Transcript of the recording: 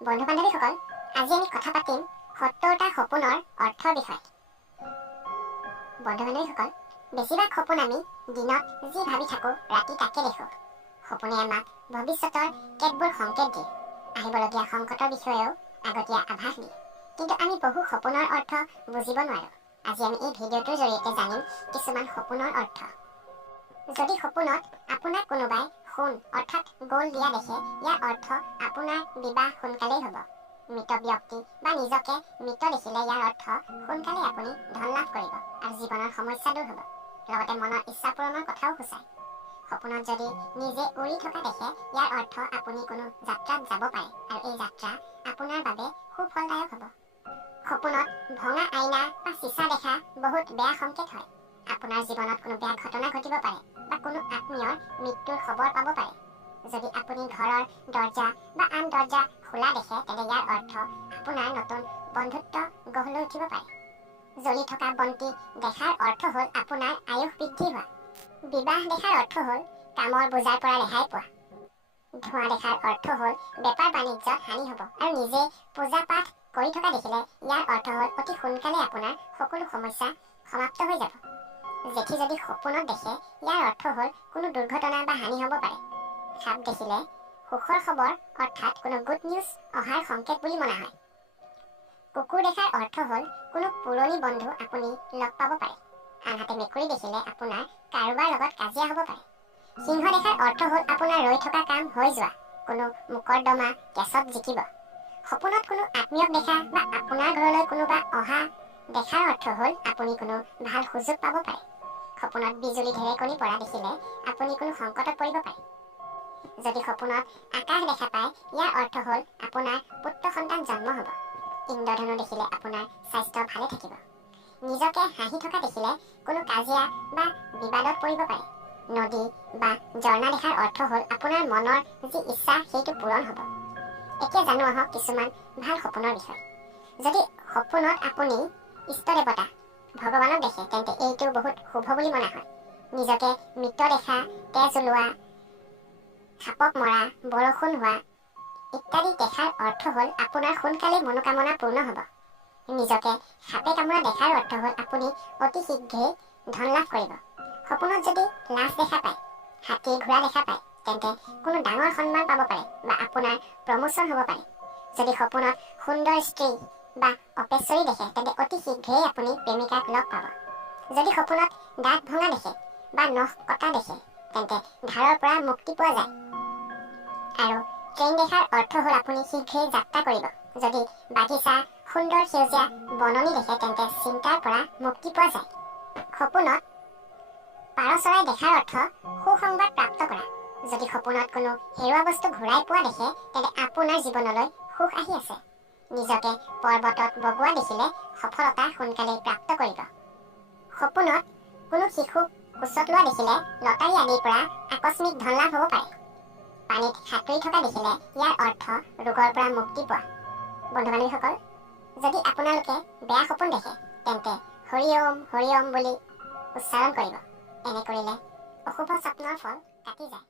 বন্ধু বান্ধৱীসকল, আজি আমি কথা পাতিম ৭০টা সপোনৰ অৰ্থৰ বিষয়ে। বন্ধু বান্ধৱীসকল, বেছিভাগ সপোন আমি দিনত যি ভাবি থাকোঁ ৰাতি তাকে দেখোঁ। সপোনে আমাক ভৱিষ্যতৰ কেতবোৰ সংকেত দিয়ে, আহিবলগীয়া সংকটৰ বিষয়েও আগতীয়া আভাস দিয়ে। কিন্তু আমি বহু সপোনৰ অৰ্থ বুজিব নোৱাৰোঁ। আজি আমি এই ভিডিঅ'টোৰ জৰিয়তে জানিম কিছুমান সপোনৰ অৰ্থ। যদি সপোনত আপোনাক কোনোবাই সোণ অৰ্থাৎ গ'ল্ড দিয়া দেখে, ইয়াৰ অৰ্থ আপোনাৰ বিবাহ সোনকালেই হ'ব। মৃত ব্যক্তি বা নিজকে মৃত দেখিলে ইয়াৰ অৰ্থ সোনকালে আপুনি ধন লাভ কৰিব আৰু জীৱনৰ সমস্যা দূৰ হ'ব। লগতে মনৰ ইচ্ছা পূৰণৰ কথাও সূচায়। সপোনত যদি নিজে উৰি থকা দেখে, ইয়াৰ অৰ্থ আপুনি কোনো যাত্ৰাত যাব পাৰে আৰু এই যাত্ৰা আপোনাৰ বাবে সুফলদায়ক হ'ব। সপোনত ভঙা আইনা বা চিছা দেখা বহুত বেয়া সংকেত হয়। আপোনাৰ জীৱনত কোনো বেয়া ঘটনা ঘটিব পাৰে বা কোনো আত্মীয়ৰ মৃত্যুৰ খবৰ পাব পাৰে। যদি আপুনি ঘৰৰ দৰ্জা বা আন দৰ্জা খোলা দেখে, তেন্তে ইয়াৰ অৰ্থ আপোনাৰ নতুন বন্ধুত্ব গঢ় লৈ উঠিব পাৰে। জ্বলি থকা বন্তি দেখাৰ অৰ্থ হ'ল আপোনাৰ আয়ুস বৃদ্ধি হোৱা। বিবাহ দেখাৰ অৰ্থ হ'ল কামৰ বোজাৰ পৰা ৰেহাই পোৱা। ধোঁৱা দেখাৰ অৰ্থ হ'ল বেপাৰ বাণিজ্যত হানি হ'ব আৰু নিজে পূজা পাঠ কৰি থকা দেখিলে ইয়াৰ অৰ্থ হ'ল অতি সোনকালে আপোনাৰ সকলো সমস্যা সমাপ্ত হৈ যাব। জেঠী যদি সপোনত দেখে, ইয়াৰ অৰ্থ হ'ল কোনো দুৰ্ঘটনা বা হানি হ'ব পাৰে। সাপ দেখিলে সুখৰ খবৰ অৰ্থাৎ কোনো গুড নিউজ অহাৰ সংকেত বুলি মনা হয়। কুকুৰ দেখাৰ অৰ্থ হ'ল কোনো পুৰণি বন্ধু আপুনি লগ পাব পাৰে। আনহাতে মেকুৰী দেখিলে আপোনাৰ কাৰোবাৰ লগত কাজিয়া হ'ব পাৰে। সিংহ দেখাৰ অৰ্থ হ'ল আপোনাৰ ৰৈ থকা কাম হৈ যোৱা, কোনো মোকৰ্দমা কেছত জিকিব। সপোনত কোনো আত্মীয়ক দেখা বা আপোনাৰ ঘৰলৈ কোনোবা অহা দেখাৰ অৰ্থ হ'ল আপুনি কোনো ভাল সুযোগ পাব পাৰে। সপোনত বিজুলী ঢেৰেকনি পৰা দেখিলে আপুনি কোনো সংকটত পৰিব পাৰে। যদি সপোনত আকাশ দেখা পায়, ইয়াৰ অৰ্থ হ'ল আপোনাৰ পুত্ৰ সন্তান জন্ম হ'ব। ইন্দ্ৰধনু দেখিলে আপোনাৰ স্বাস্থ্য ভালে থাকিব। নিজকে হাঁহি থকা দেখিলে কোনো কাজিয়া বা বিবাদত পৰিব পাৰে। নদী বা ঝৰ্ণা দেখাৰ অৰ্থ হ'ল আপোনাৰ মনৰ যি ইচ্ছা সেইটো পূৰণ হ'ব। এতিয়া জানো আহক কিছুমান ভাল সপোনৰ বিষয়ে। যদি সপোনত আপুনি ইষ্ট দেৱতা ভগৱানক দেখে, তেন্তে এইটো বহুত শুভ বুলি মনা হয়। নিজকে মৃত দেখা, তেজ ওলোৱা, সাপক মৰা, বৰষুণ হোৱা ইত্যাদি দেখাৰ অৰ্থ হ'ল আপোনাৰ সোনকালে মনোকামনা পূৰ্ণ হ'ব। নিজকে সাপে কামোৰা দেখাৰ অৰ্থ হ'ল আপুনি অতি শীঘ্ৰেই ধন লাভ কৰিব। সপোনত যদি লাছ দেখা পায়, হাতী ঘোঁৰা দেখা পায়, তেন্তে কোনো ডাঙৰ সন্মান পাব পাৰে বা আপোনাৰ প্ৰমোচন হ'ব পাৰে। যদি সপোনত সুন্দৰ স্ত্ৰী বা অপেশ্বৰী দেখে, তেন্তে অতি শীঘ্ৰেই আপুনি প্ৰেমিকাক লগ পাব। যদি সপোনত দাঁত ভঙা দেখে বা নখ কটা দেখে, তেন্তে ধাৰৰ পৰা মুক্তি পোৱা যায়। আৰু ট্ৰেইন দেখাৰ অৰ্থ হ'ল আপুনি শীঘ্ৰেই যাত্ৰা কৰিব। যদি বাগিচা সুন্দৰ সেউজীয়া বননি দেখে, তেন্তে চিন্তাৰ পৰা মুক্তি পোৱা যায়। সপোনত পাৰ চৰাই দেখাৰ অৰ্থ সুসংবাদ প্ৰাপ্ত কৰা। যদি সপোনত কোনো হেৰুৱা বস্তু ঘূৰাই পোৱা দেখে, তেন্তে আপোনাৰ জীৱনলৈ সুখ আহি আছে। নিজকে পৰ্বতত বগোৱা দেখিলে সফলতা সোনকালেই প্ৰাপ্ত কৰিব। সপোনত কোনো শিশুক কোচত লোৱা দেখিলে লটাৰী আদিৰ পৰা আকস্মিক ধন লাভ হ'ব পাৰে। পানীত সাঁতুৰি থকা দেখিলে ইয়াৰ অৰ্থ ৰোগৰ পৰা মুক্তি পোৱা। বন্ধু বান্ধৱীসকল, যদি আপোনালোকে বেয়া সপোন দেখে, তেন্তে হৰি ওম বুলি উচ্চাৰণ কৰিব। এনে কৰিলে অশুভ স্বপ্নৰ ফল কাটি যায়।